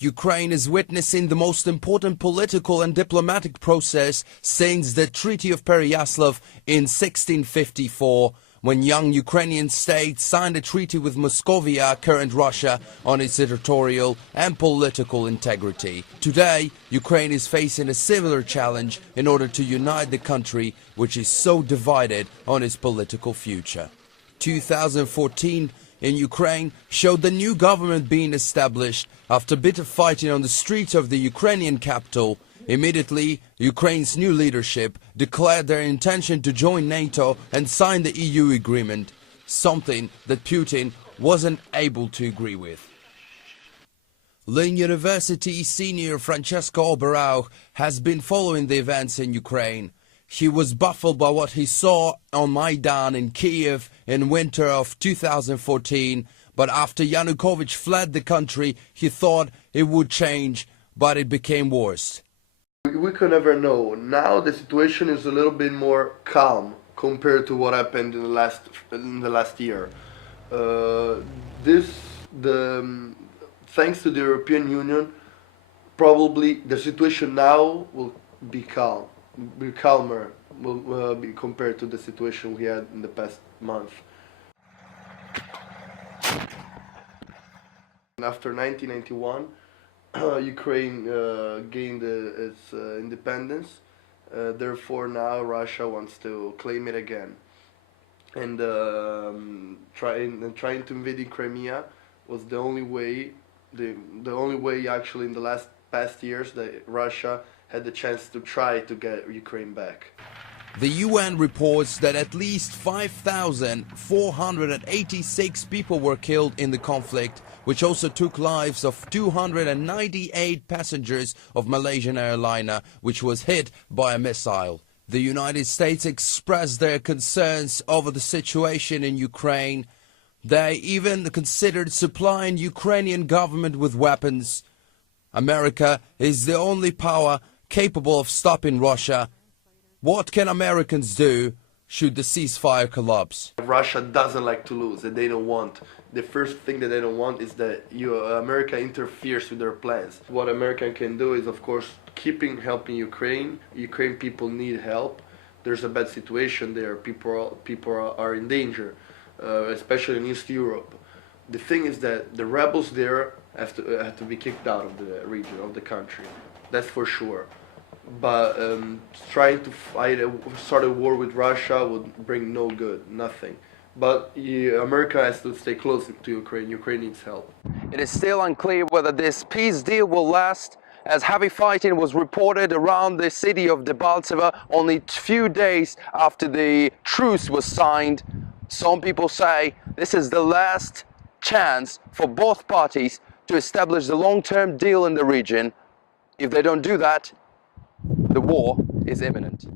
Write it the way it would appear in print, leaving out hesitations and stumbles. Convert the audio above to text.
Ukraine is witnessing the most important political and diplomatic process since the Treaty of Pereyaslav in 1654, when young Ukrainian state signed a treaty with Moscovia, current Russia, on its territorial and political integrity. Today, Ukraine is facing a similar challenge in order to unite the country, which is so divided on its political future. 2014 in Ukraine showed the new government being established after bitter fighting on the streets of the Ukrainian capital. Immediately, Ukraine's new leadership declared their intention to join NATO and sign the EU agreement, something that Putin wasn't able to agree with. Lynn University senior Francesco Oberau has been following the events in Ukraine. He was baffled by what he saw on Maidan in Kiev in winter of 2014, but after Yanukovych fled the country, he thought it would change, but it became worse. We could never know. Now the situation is a little bit more calm compared to what happened in the last year. Thanks to the European Union, probably the situation now will be calmer be compared to the situation we had in the past month. After 1991, Ukraine gained its independence. Therefore, now Russia wants to claim it again, and trying to invade Crimea was the only way. The only way actually in the past years that Russia had the chance to try to get Ukraine back. The UN reports that at least 5,486 people were killed in the conflict, which also took lives of 298 passengers of Malaysian airliner, which was hit by a missile. The United States expressed their concerns over the situation in Ukraine. They even considered supplying Ukrainian government with weapons. America is the only power capable of stopping Russia. What can Americans do should the ceasefire collapse? Russia doesn't like to lose, and they don't want. The first thing that they don't want is that America interferes with their plans. What America can do is, of course, helping Ukraine. Ukraine people need help. There's a bad situation there. People are in danger, especially in East Europe. The thing is that the rebels there have to be kicked out of the region, of the country. That's for sure. But trying to start a war with Russia would bring no good, nothing. But America has to stay close to Ukraine. Ukraine needs help. It is still unclear whether this peace deal will last, as heavy fighting was reported around the city of Debaltseve only a few days after the truce was signed. Some people say this is the last chance for both parties to establish the long-term deal in the region. If they don't do that, the war is imminent.